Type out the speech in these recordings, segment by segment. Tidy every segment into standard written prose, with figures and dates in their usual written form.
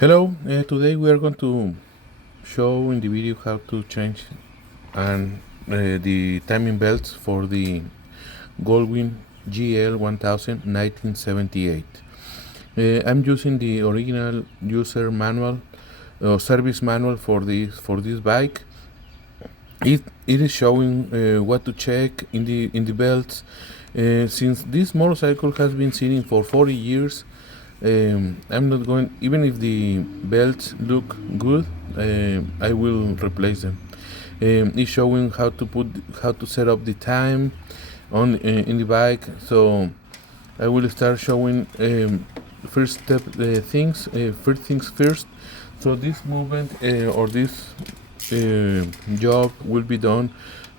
Hello, today we are going to show in the video how to change and the timing belts for the Goldwing GL1000 1978. I'm using the original user manual service manual for this bike. It is showing what to check in the belts. Since this motorcycle has been sitting for 40 years, I'm not going, even if the belts look good, I will replace them. It's showing how to set up the time on in the bike. So I will start showing first step things. First things first. So this movement or this job will be done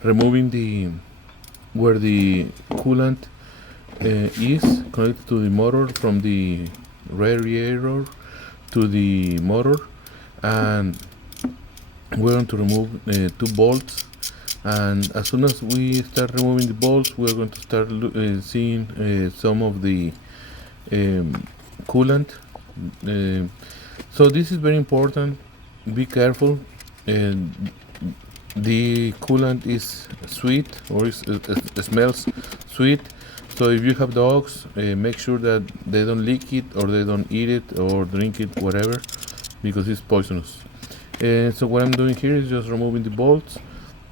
removing the where the coolant is connected to the motor from the radiator to the motor, and we're going to remove 2 bolts. And as soon as we start removing the bolts, we're going to start seeing some of the coolant. So this is very important. Be careful. The coolant is sweet, or it smells sweet. So if you have dogs, make sure that they don't lick it, or they don't eat it, or drink it, whatever, because it's poisonous. So what I'm doing here is just removing the bolts,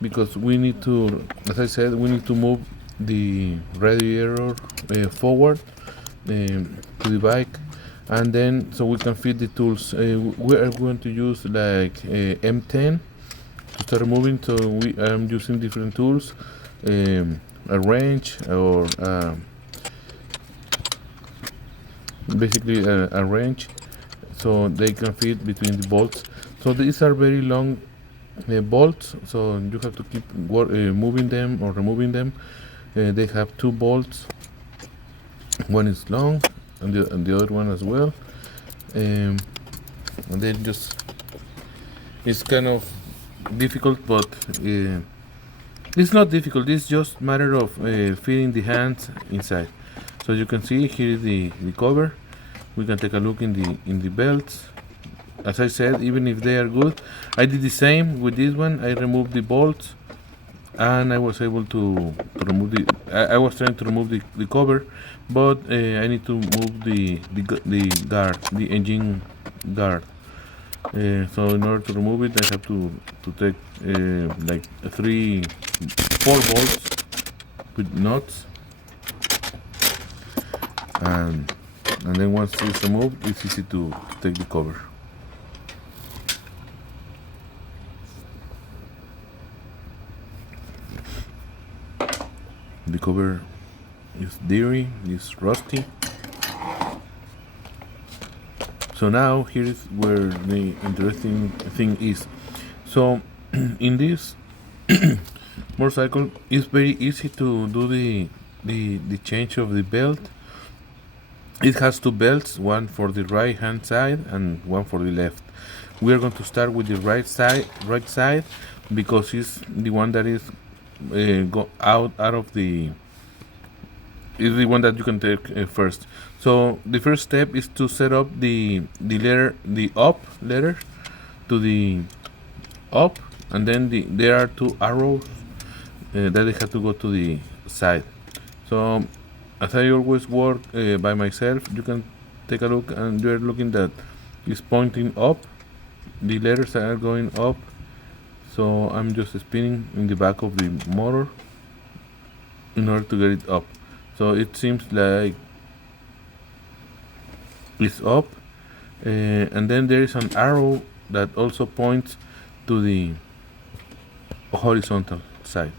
because we need to, as I said, we need to move the radiator forward to the bike, and then so we can fit the tools. We are going to use like M10 to start removing. So I'm using different tools, a wrench, or basically a wrench, so they can fit between the bolts. So these are very long bolts, so you have to keep moving them or removing them. They have 2 bolts. One is long, and the other one as well. And then just, it's kind of difficult, but it's not difficult. It's just matter of fitting the hands inside. So you can see here is the cover. We can take a look in the belts. As I said, even if they are good, I did the same with this one. I removed the bolts, and I was able to remove I was trying to remove the cover, but I need to move the guard, the engine guard. So in order to remove it, I have to take like 4 bolts with nuts, and then once it's removed, it's easy to take the cover. The cover is dirty, is rusty. So now here is where the interesting thing is. So in this motorcycle, it's very easy to do the change of the belt. It has 2 belts, one for the right hand side and one for the left. We are going to start with the right side, because it's the one that is go out of the, is the one that you can take first. So the first step is to set up the up letter to the up, and then there are 2 arrows that they have to go to the side. So as I always work by myself, you can take a look, and you're looking that it's pointing up. The letters are going up. So I'm just spinning in the back of the motor in order to get it up. So it seems like it's up, and then there is an arrow that also points to the horizontal side.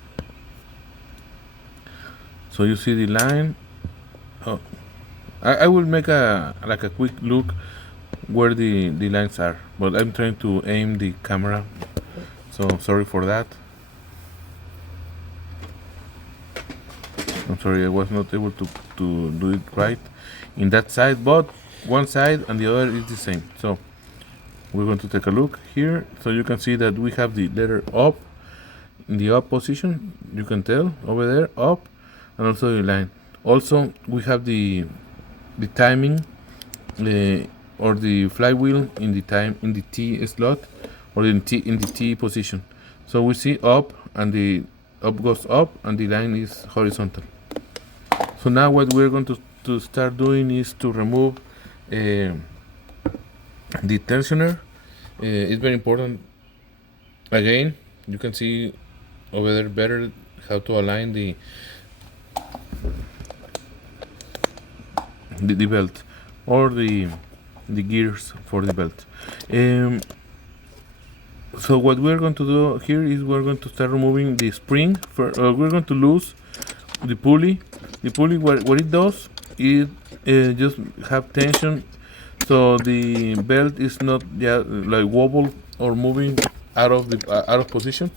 So you see the line. Oh, I will make a quick look where the lines are, but I'm trying to aim the camera, so sorry for that. I'm sorry, I was not able to do it right in that side, but one side and the other is the same. So we're going to take a look here. So you can see that we have the letter up in the up position. You can tell over there, up, and also the line. Also we have the timing or the flywheel in the T slot, or in the T position. So we see up, and the up goes up, and the line is horizontal. So now what we're going to start doing is to remove the tensioner. It's very important. Again, you can see over there better how to align the belt, or the gears for the belt. So what we're going to do here is we're going to start removing the spring. We're going to lose the pulley. The pulley, what it does is just have tension, so the belt is not like wobble or moving out of position.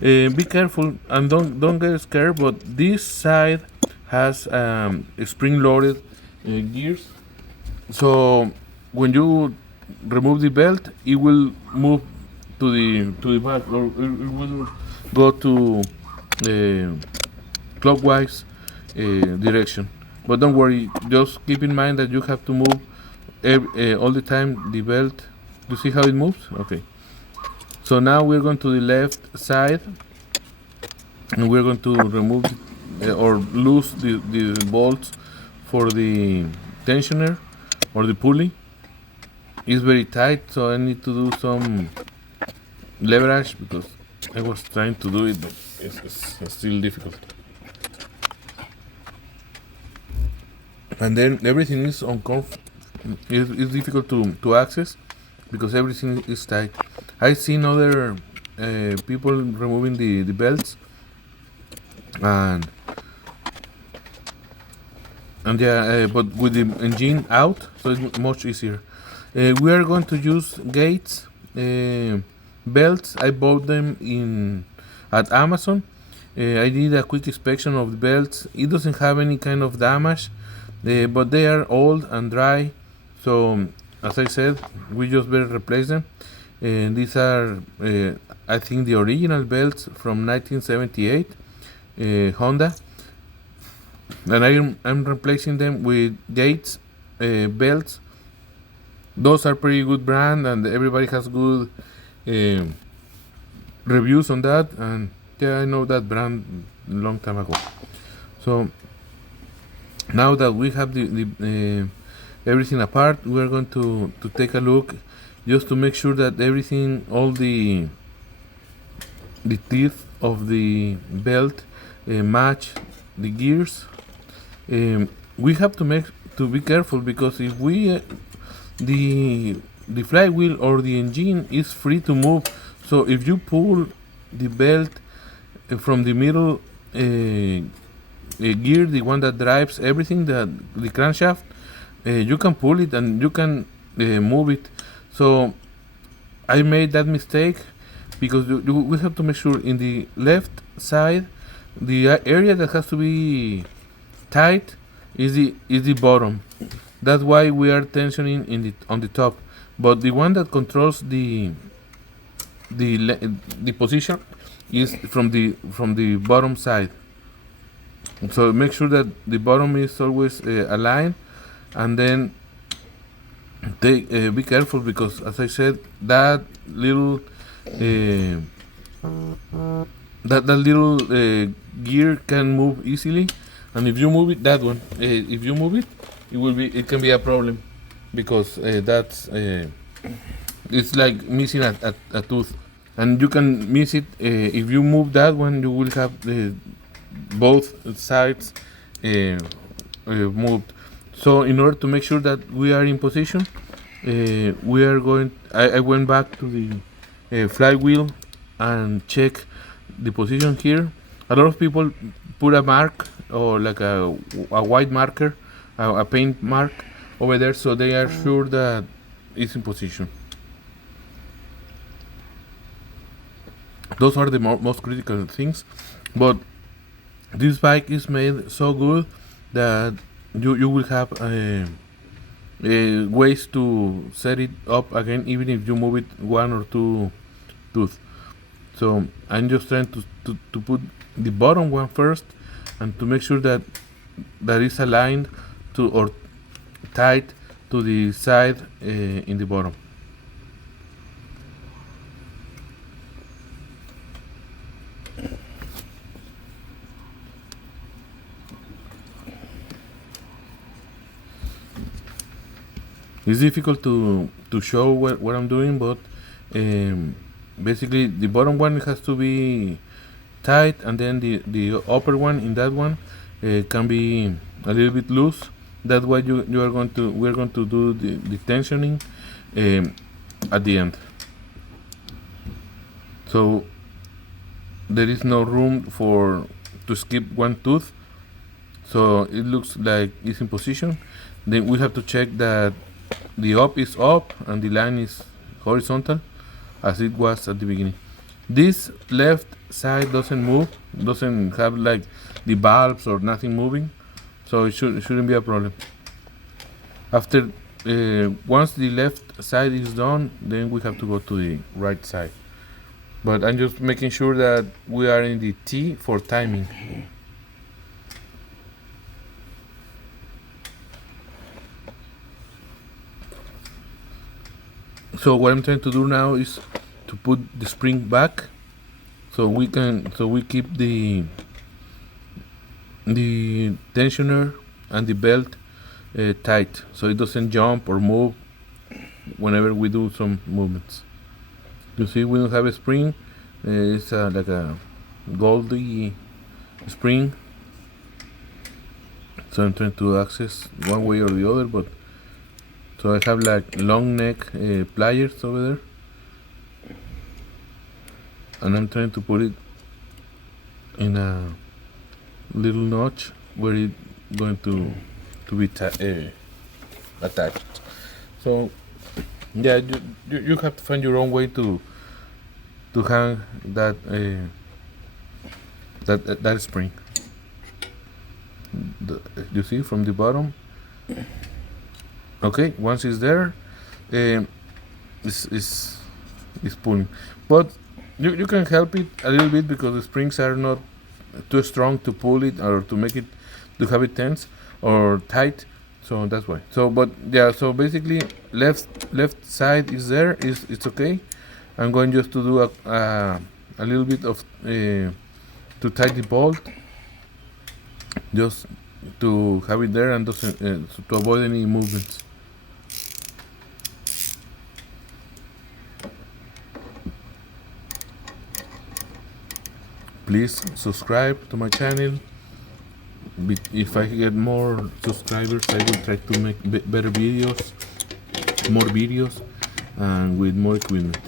Be careful and don't get scared, but this side has spring-loaded gears. So when you remove the belt, it will move to the back, or it will go to clockwise direction. But don't worry, just keep in mind that you have to move all the time the belt. You see how it moves? Okay. So now we're going to the left side, and we're going to remove or loose the bolts for the tensioner or the pulley. It's very tight, so I need to do some leverage, because I was trying to do it, but it's still difficult. And then everything is it's difficult to access, because everything is tight. I've seen other people removing the belts, and yeah, but with the engine out, so it's much easier. We are going to use Gates belts. I bought them at Amazon. I did a quick inspection of the belts. It doesn't have any kind of damage, but they are old and dry, so as I said, we just better replace them. These are I think the original belts from 1978 Honda, and I'm replacing them with Gates belts. Those are pretty good brand, and everybody has good reviews on that, and yeah, I know that brand a long time ago. So now that we have the everything apart, we're going to take a look, just to make sure that everything, all the teeth of the belt match the gears. We have to be careful, because if we the flywheel or the engine is free to move, so if you pull the belt from the middle gear, the one that drives everything, the crankshaft, you can pull it and you can move it. So I made that mistake, because we have to make sure in the left side, the area that has to be tight is the bottom. That's why we are tensioning on the top. But the one that controls the position is from the bottom side. So make sure that the bottom is always aligned, and then be careful, because as I said, that little gear can move easily, and if you move it, it can be a problem, because that's it's like missing a tooth, and you can miss it. If you move that one, you will have both sides moved. So in order to make sure that we are in position, we are going. I went back to the flywheel and check the position here. A lot of people put a mark, or like a white marker, a paint mark over there, so they are sure that it's in position. Those are the most critical things, but this bike is made so good that you will have ways to set it up again, even if you move it one or two tooth. So I'm just trying to put the bottom one first, and to make sure that it's aligned to, or tight to the side in the bottom. It's difficult to show what I'm doing, but basically the bottom one has to be tight, and then the upper one in that one can be a little bit loose. That's why we're going to do the tensioning at the end. So there is no room to skip one tooth, so it looks like it's in position. Then we have to check that the up is up and the line is horizontal as it was at the beginning. This left side doesn't move, doesn't have like the valves or nothing moving, so it shouldn't be a problem. After once the left side is done, then we have to go to the right side. But I'm just making sure that we are in the T for timing. So what I'm trying to do now is to put the spring back, so we keep the tensioner and the belt tight, so it doesn't jump or move whenever we do some movements. You see, we don't have a spring. It's like a goldy spring, so I'm trying to access one way or the other, but so I have like long neck pliers over there, and I'm trying to put it in a little notch where it's going to be attached. So yeah, you have to find your own way to hang that that spring. You see from the bottom. Okay, once it's there, it's pulling, but you can help it a little bit because the springs are not too strong to pull it or to make it to have it tense or tight, so that's why. So but yeah, so basically left side is there, it's okay. I'm going just to do a little bit of to tight the bolt, just to have it there and doesn't to avoid any movements. Please subscribe to my channel. If I get more subscribers, I will try to make better videos, more videos, and with more equipment.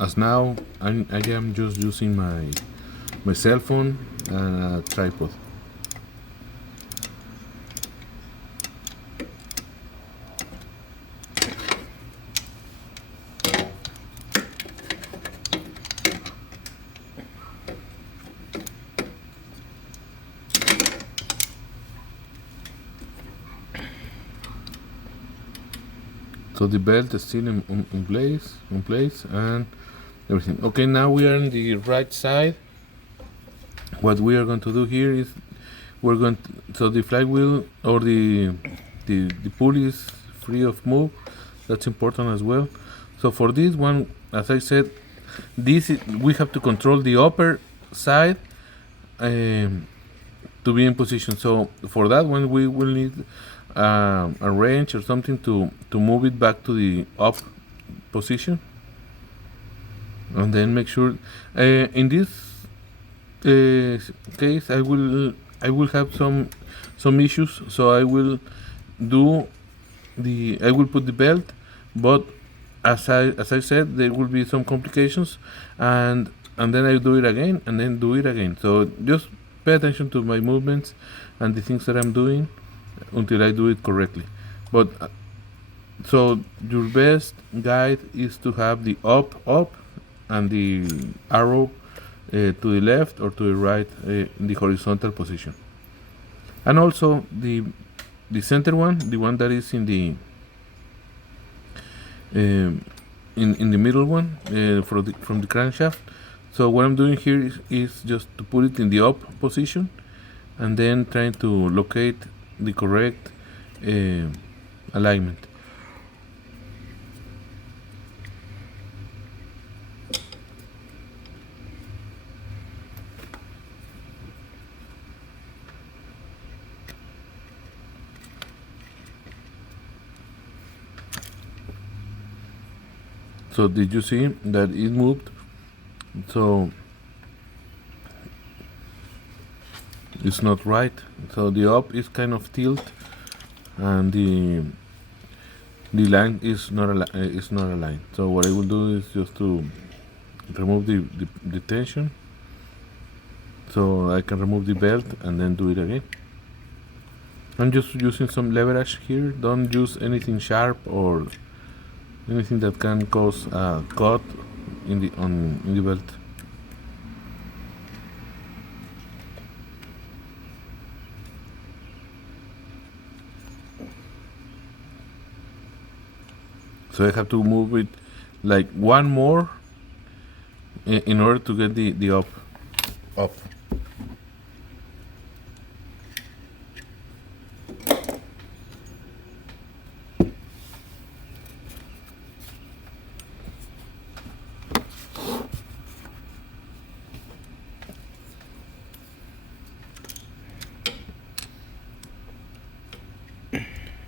As now, I am just using my cell phone and a tripod. So the belt is still in place and everything. Okay, now we are on the right side. What we are going to do here is so the flywheel or the pulley is free of move. That's important as well. So for this one, as I said, we have to control the upper side to be in position. So for that one, we will need a wrench or something to move it back to the up position, and then make sure in this case I will have some issues, so I will put the belt, but as I said, there will be some complications, and then I do it again and then do it again. So just pay attention to my movements and the things that I'm doing until I do it correctly. But so your best guide is to have the up and the arrow to the left or to the right in the horizontal position, and also the center one, the one that is in the in the middle one from the crankshaft. So what I'm doing here is just to put it in the up position and then trying to locate the correct alignment. So did you see that it moved? So it's not right. So the up is kind of tilt, and the line is not aligned. So what I will do is just to remove the tension, so I can remove the belt and then do it again. I'm just using some leverage here. Don't use anything sharp or anything that can cause a cut in the belt. So I have to move it like one more in order to get the up.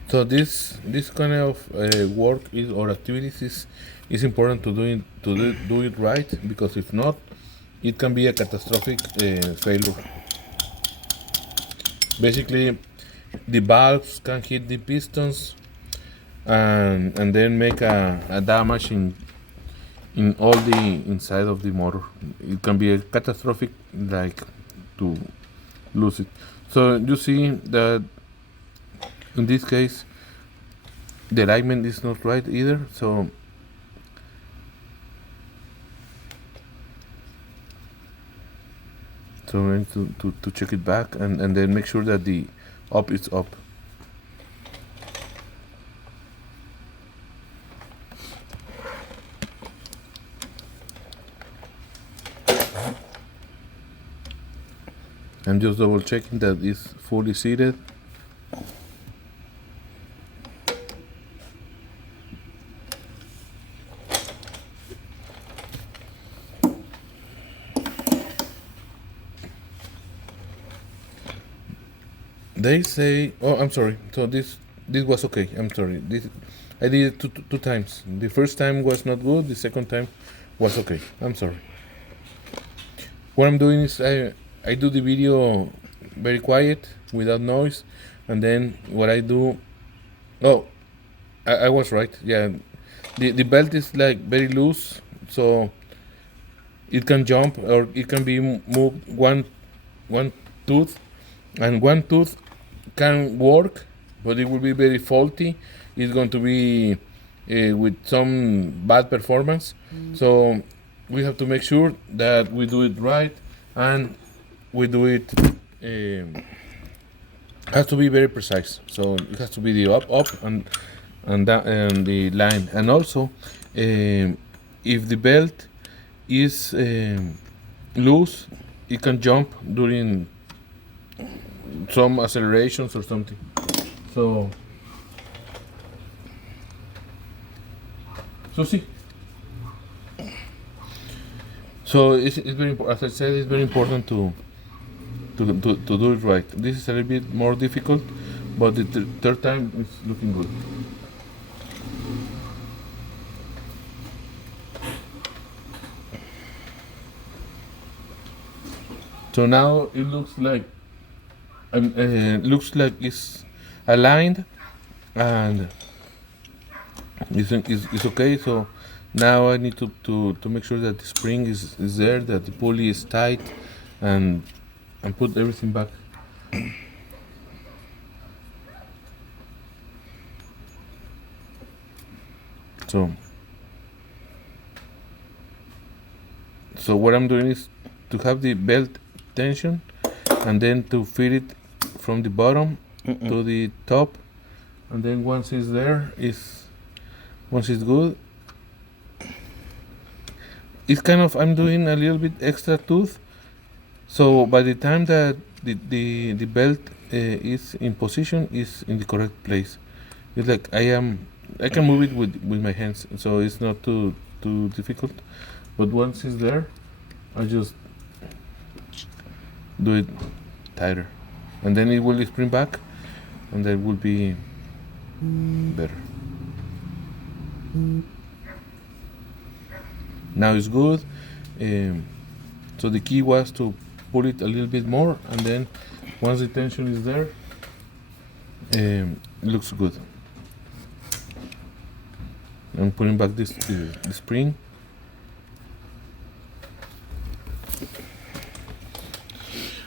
So this kind of work is or activities is important to do it right, because if not, it can be a catastrophic failure. Basically, the valves can hit the pistons and then make a damage in all the inside of the motor. It can be a catastrophic, like to lose it. So you see that in this case the alignment is not right either. So I need to check it back and then make sure that the up is up. I'm just double checking that it's fully seated. They say, oh, I'm sorry. So this was okay. I'm sorry. I did it two times. The first time was not good. The second time was okay. I'm sorry. What I'm doing is I do the video very quiet, without noise, and then what I do. Oh, I was right. Yeah, the belt is like very loose, so it can jump or it can be moved one tooth, and one tooth can work, but it will be very faulty. It's going to be with some bad performance. So we have to make sure that we do it right, and we do it has to be very precise. So it has to be the up and down, and the line, and also if the belt is loose, it can jump during some accelerations or something. So see. So it's very important. As I said, it's very important to do it right. This is a little bit more difficult, but the third time is looking good. So now it looks like it's aligned and it's okay. So now I need to make sure that the spring is there, that the pulley is tight, and put everything back. So what I'm doing is to have the belt tension, and then to fit it from the bottom to the top, and then once it's there, once it's good, it's kind of, I'm doing a little bit extra tooth, so by the time that the belt is in position, is in the correct place. It's like I can move it with my hands, so it's not too difficult. But once it's there, I just do it tighter, and then it will spring back, and that will be better. Now it's good. So the key was to pull it a little bit more, and then once the tension is there, it looks good. I'm putting back the spring.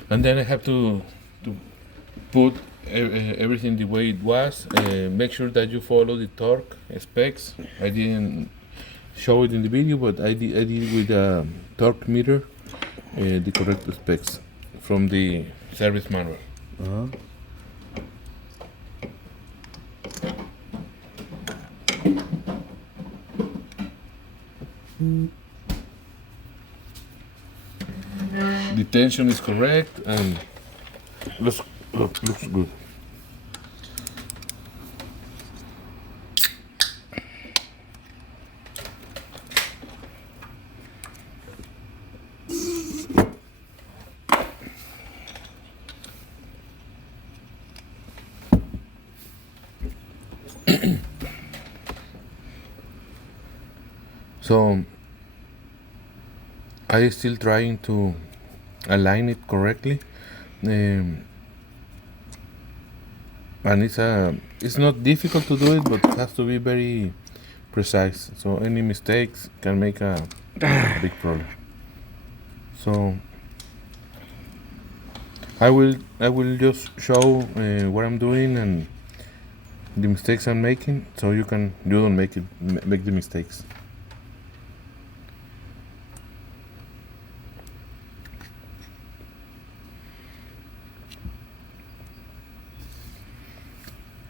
And then I have to put everything the way it was. Make sure that you follow the torque specs. I didn't show it in the video, but I did with a torque meter the correct specs from the service manual. The tension is correct and looks good. So I still trying to align it correctly, and it's not difficult to do it, but it has to be very precise. So any mistakes can make a big problem. So I will just show what I'm doing and the mistakes I'm making, so you don't make the mistakes.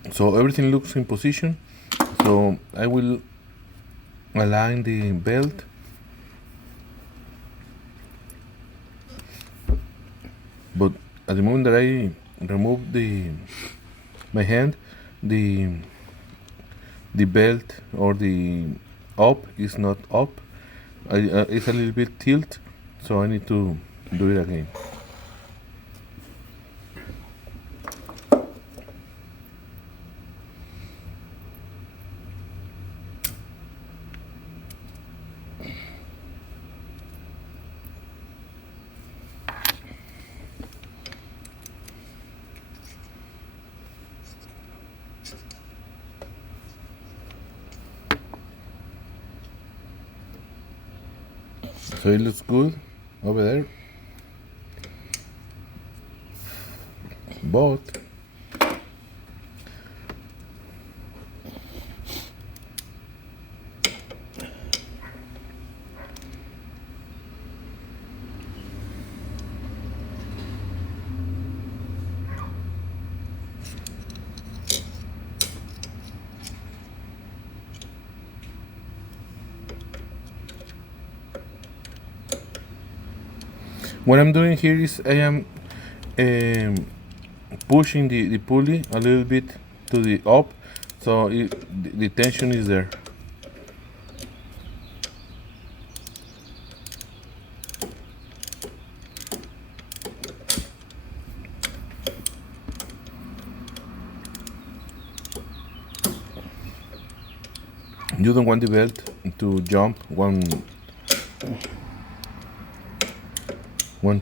So everything looks in position. So I will align the belt. But at the moment that I remove my hand, the belt or the up is not up. It's a little bit tilt, so I need to do it again. So it looks good over there, but what I'm doing here is I am pushing the pulley a little bit to the up, so the tension is there. You don't want the belt to jump one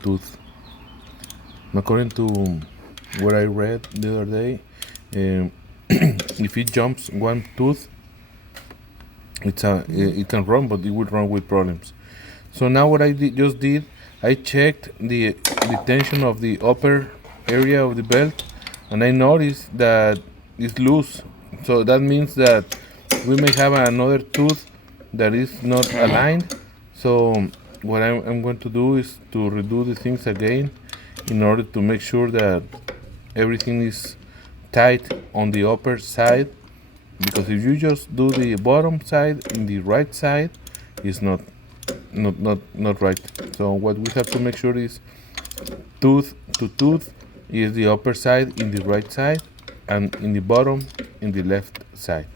tooth. According to what I read the other day, if it jumps one tooth, it can run, but it will run with problems. So now what I just did, I checked the tension of the upper area of the belt, and I noticed that it's loose. So that means that we may have another tooth that is not aligned. So what I'm going to do is to redo the things again in order to make sure that everything is tight on the upper side, because if you just do the bottom side in the right side, it's not right. So what we have to make sure is tooth to tooth is the upper side in the right side, and in the bottom in the left side.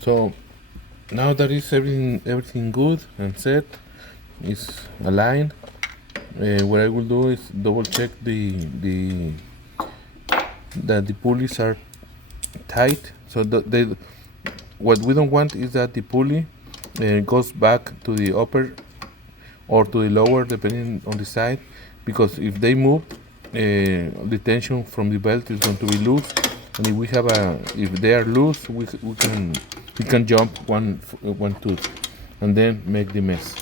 So now that is everything good and set, is aligned. What I will do is double check that the pulleys are tight. So what we don't want is that the pulley goes back to the upper or to the lower, depending on the side, because if they move, the tension from the belt is going to be loose, and if they are loose, we can jump one tooth and then make the mess.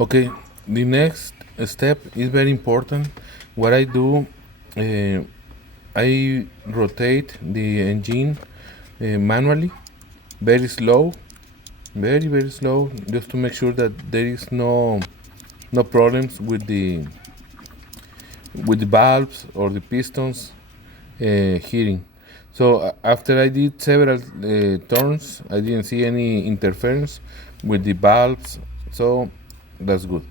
Okay, the next step is very important. What I do, I rotate the engine manually, very slow, very slow, just to make sure that there is no problems with the valves or the pistons heating. So after I did several turns, I didn't see any interference with the valves, so that's good.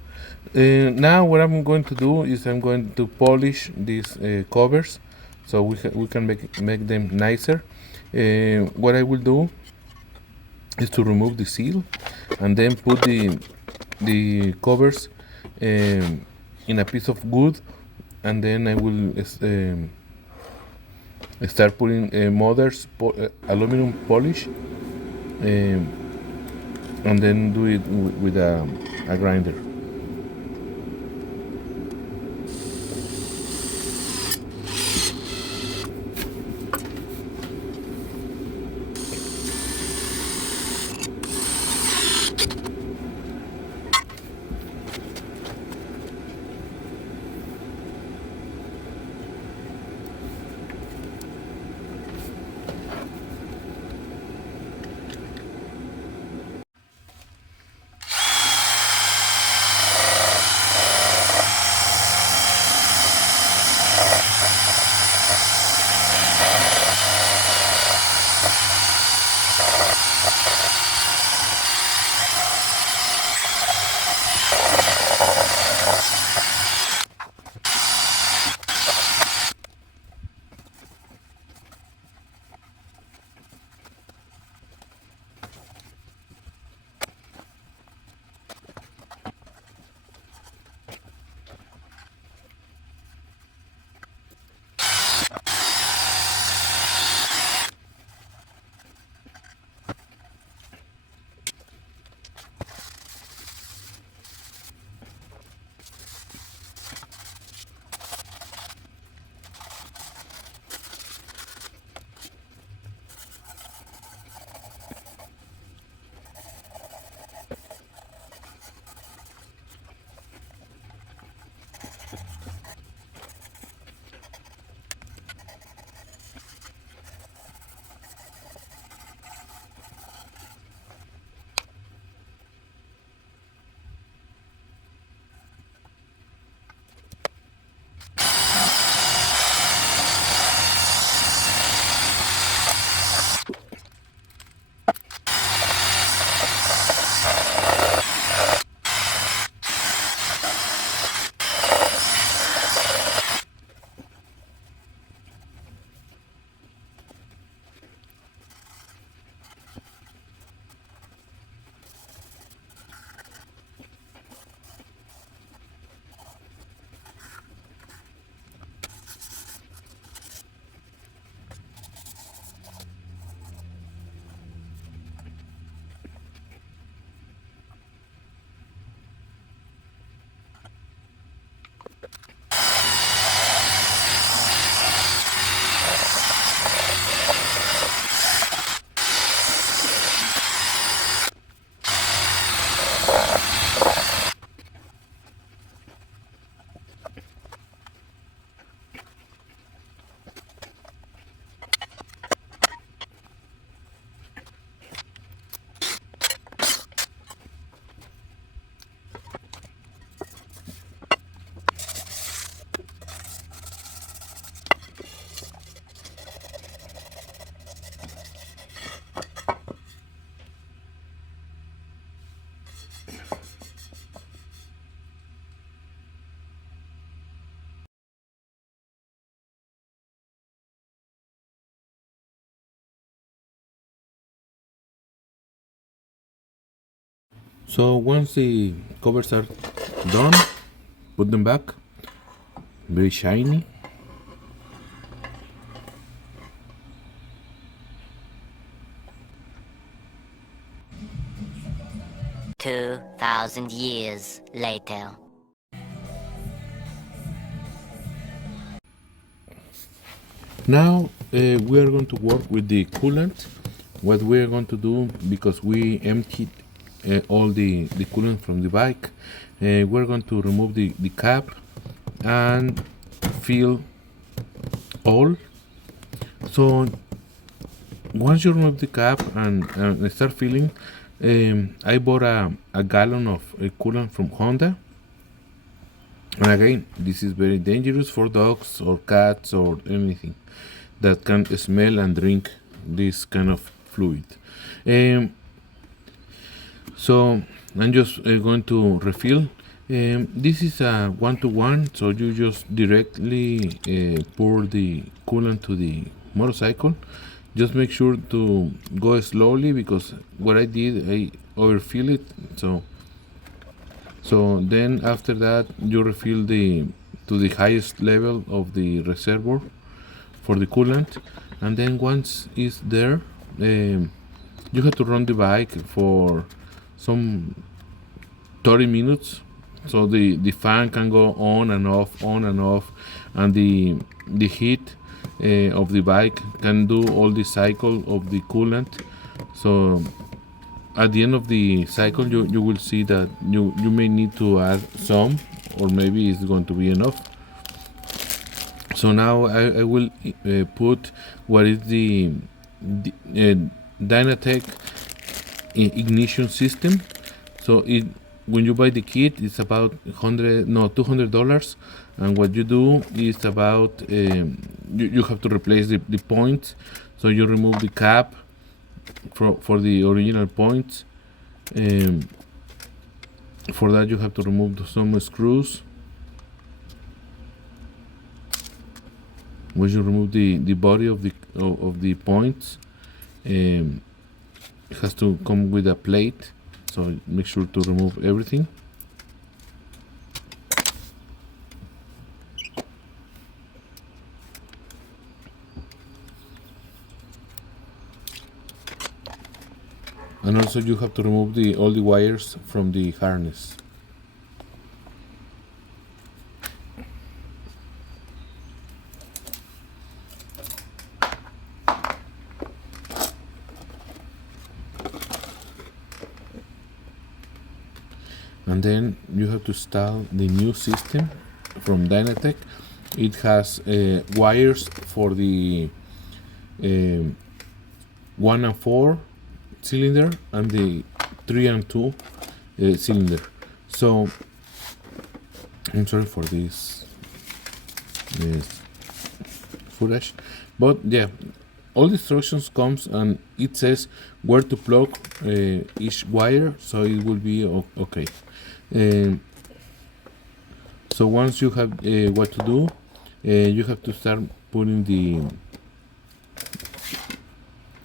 Now what I'm going to do is I'm going to polish these covers, so we can make them nicer. What I will do is to remove the seal and then put the covers in a piece of wood, and then I will start putting Mother's aluminum polish, and then do it with a grinder. So once the covers are done, put them back. Very shiny. $2,000 later. Now we are going to work with the coolant. What we are going to do, because we emptied all the coolant from the bike, we're going to remove the cap and fill all. So once you remove the cap and start filling, I bought a gallon of coolant from Honda. And again, this is very dangerous for dogs or cats or anything that can smell and drink this kind of fluid. Um, so I'm just going to refill. This is a one-to-one, so you just directly pour the coolant to the motorcycle. Just make sure to go slowly, because what I did, I overfill it. So then after that you refill to the highest level of the reservoir for the coolant, and then once it's there, you have to run the bike for some 30 minutes, so the fan can go on and off, and the heat of the bike can do all the cycle of the coolant. So at the end of the cycle, you will see that you may need to add some, or maybe it's going to be enough. So now I will put what is the Dynatek ignition system. So when you buy the kit, it's about $200, and what you do is about you have to replace the points. So you remove the cap for the original points. For that you have to remove some screws. Once you remove the body of the points, it has to come with a plate, so make sure to remove everything. And also you have to remove all the wires from the harness. And then you have to install the new system from Dynatek. It has wires for the 1 and 4 cylinder and the 3 and 2 cylinder. So I'm sorry for this footage, but yeah, all the instructions comes and it says where to plug each wire, so it will be okay. So once you have what to do, you have to start putting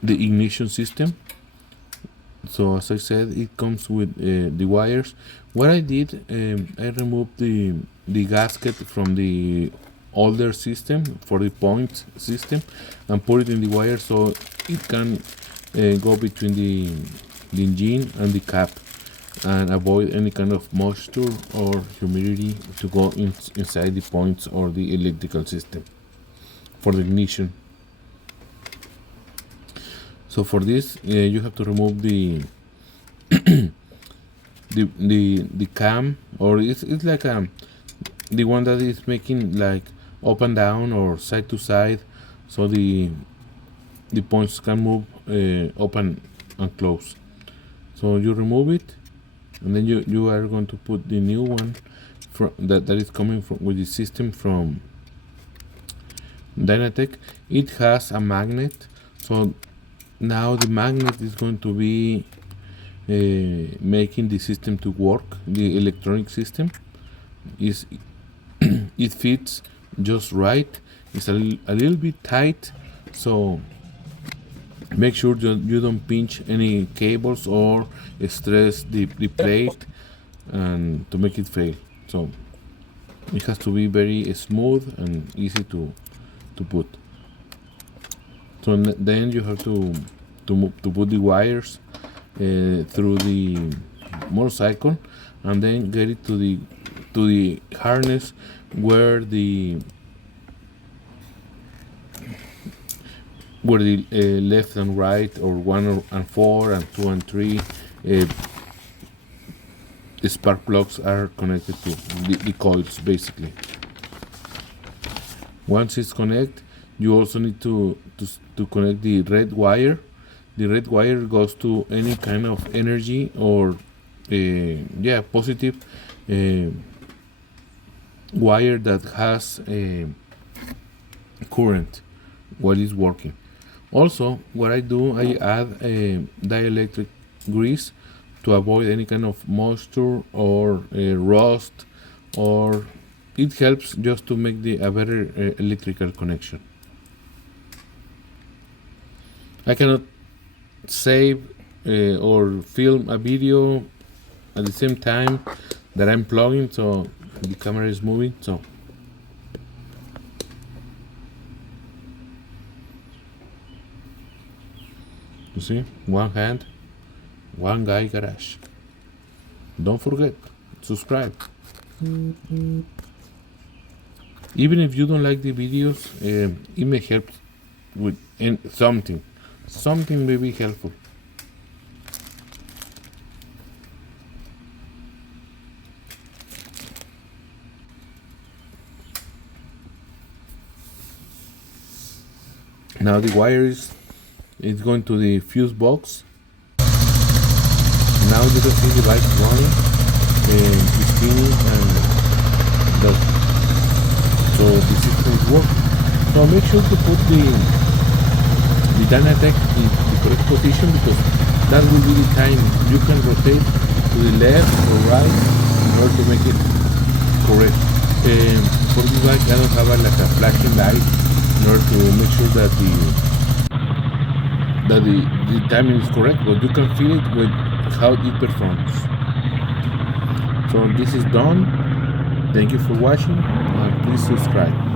the ignition system. So as I said, it comes with the wires. What I did, I removed the gasket from the older system for the point system and put it in the wire, so it can go between the engine and the cap and avoid any kind of moisture or humidity to go inside the points or the electrical system for the ignition. So for this, you have to remove the the cam, or it's like the one that is making like up and down or side to side, so the points can move up and close. So you remove it, and then you are going to put the new one that is coming from with the system from Dynatek. It has a magnet, so now the magnet is going to be making the system to work. The electronic system is it fits just right. It's a little bit tight, so Make sure that you don't pinch any cables or stress the plate and to make it fail. So it has to be very smooth and easy to put. So then you have to put the wires through the motorcycle and then get it to the harness where the left and right, or 1 and 4 and 2 and 3 spark plugs are connected to the coils basically. Once it's connected, you also need to connect the red wire. The red wire goes to any kind of energy or positive wire that has current while it's working. Also, what I do, I add dielectric grease to avoid any kind of moisture or rust, or it helps just to make a better electrical connection. I cannot save or film a video at the same time that I'm plugging, so the camera is moving. So you see, one hand, one guy garage. Don't forget, subscribe. Even if you don't like the videos, it may help with something. Something may be helpful. Now the wire is going to the fuse box. Now you can see the light running and spinning, and so the system is working. So make sure to put the Dynatek in the correct position, because that will be the time you can rotate to the left or right in order to make it correct. For this bike, I don't have like a flashing light in order to make sure that the timing is correct, but you can feel it with how it performs. So this is done. Thank you for watching, and please subscribe.